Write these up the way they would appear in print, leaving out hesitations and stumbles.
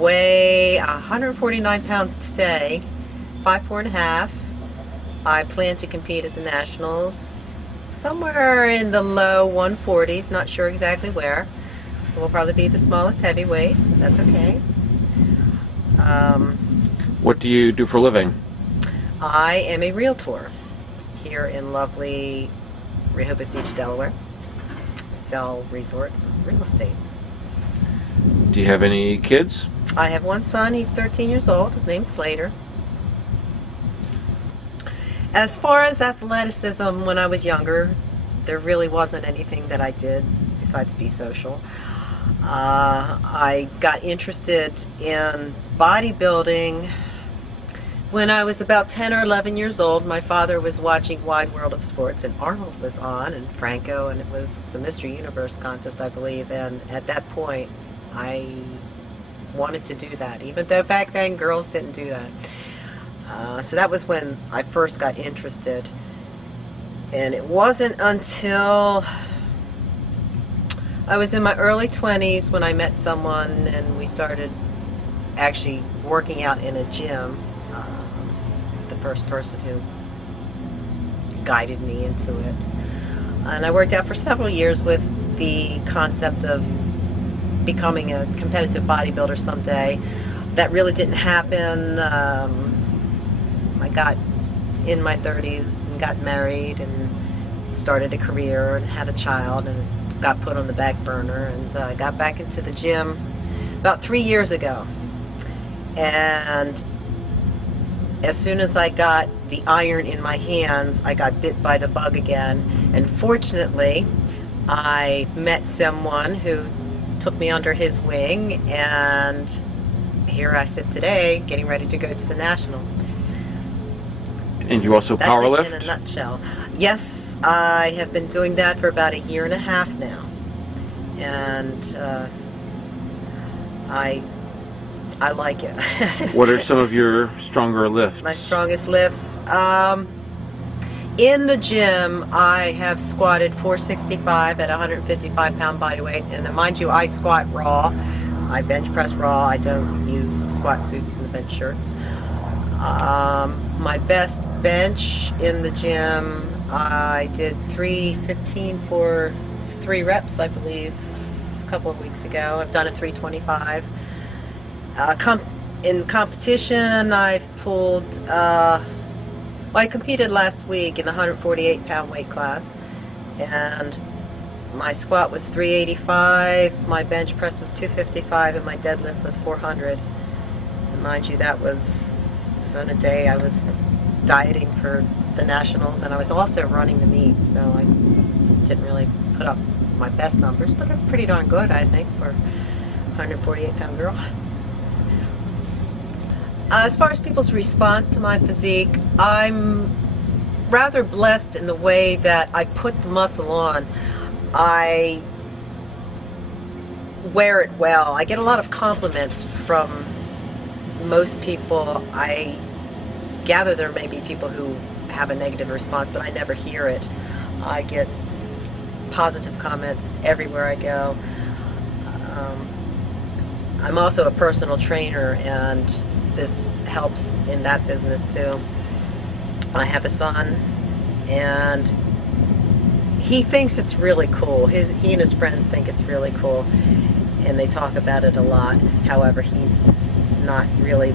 weigh 149 pounds today, 5'4½". I plan to compete at the Nationals somewhere in the low 140s, not sure exactly where. It will probably be the smallest heavyweight. That's okay. What do you do for a living? I am a realtor here in lovely Rehoboth Beach, Delaware. Sell resort real estate. Do you have any kids? I have one son. He's 13 years old. His name's Slater. As far as athleticism, when I was younger, there really wasn't anything that I did besides be social. I got interested in bodybuilding when I was about 10 or 11 years old. My father was watching Wide World of Sports, and Arnold was on, and Franco, and it was the Mr. Universe contest, I believe. And at that point, I wanted to do that, even though back then girls didn't do that. So that was when I first got interested. And it wasn't until I was in my early 20s when I met someone and we started actually working out in a gym. The first person who guided me into it. And I worked out for several years with the concept of becoming a competitive bodybuilder someday. That really didn't happen. I got in my 30s and got married and started a career and had a child, and it got put on the back burner, and I got back into the gym about 3 years ago. And as soon as I got the iron in my hands, I got bit by the bug again. And fortunately, I met someone who took me under his wing, and here I sit today getting ready to go to the Nationals. And you also powerlift? That's it in a nutshell. Yes, I have been doing that for about 1.5 years now. And I like it. What are some of your stronger lifts? My strongest lifts? In the gym, I have squatted 465 at 155-pound body weight. And mind you, I squat raw. I bench press raw. I don't use the squat suits and the bench shirts. My best bench in the gym, I did 315 for 3 reps, I believe, a couple of weeks ago. I've done a 325. In competition, I've pulled, well, I competed last week in the 148-pound weight class, and my squat was 385, my bench press was 255, and my deadlift was 400. And mind you, that was on a day I was dieting for the Nationals, and I was also running the meet, so I didn't really put up my best numbers, but that's pretty darn good, I think, for a 148-pound girl. As far as people's response to my physique, I'm rather blessed in the way that I put the muscle on. I wear it well. I get a lot of compliments from most people. I gather there may be people who have a negative response, but I never hear it. I get positive comments everywhere I go. I'm also a personal trainer, and this helps in that business too. I have a son, and he thinks it's really cool. He and his friends think it's really cool, and they talk about it a lot. However, he's not really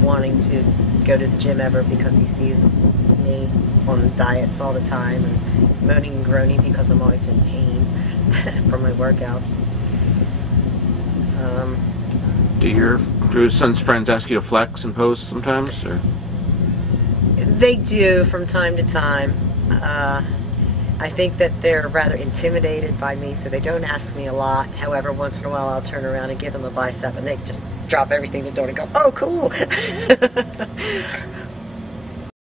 wanting to go to the gym ever because he sees me on diets all the time and moaning and groaning because I'm always in pain from my workouts. Do your son's friends ask you to flex and pose sometimes, or? They do from time to time. I think that they're rather intimidated by me, so they don't ask me a lot. However, once in a while I'll turn around and give them a bicep, and they just drop everything they're doing and go, "Oh, cool!"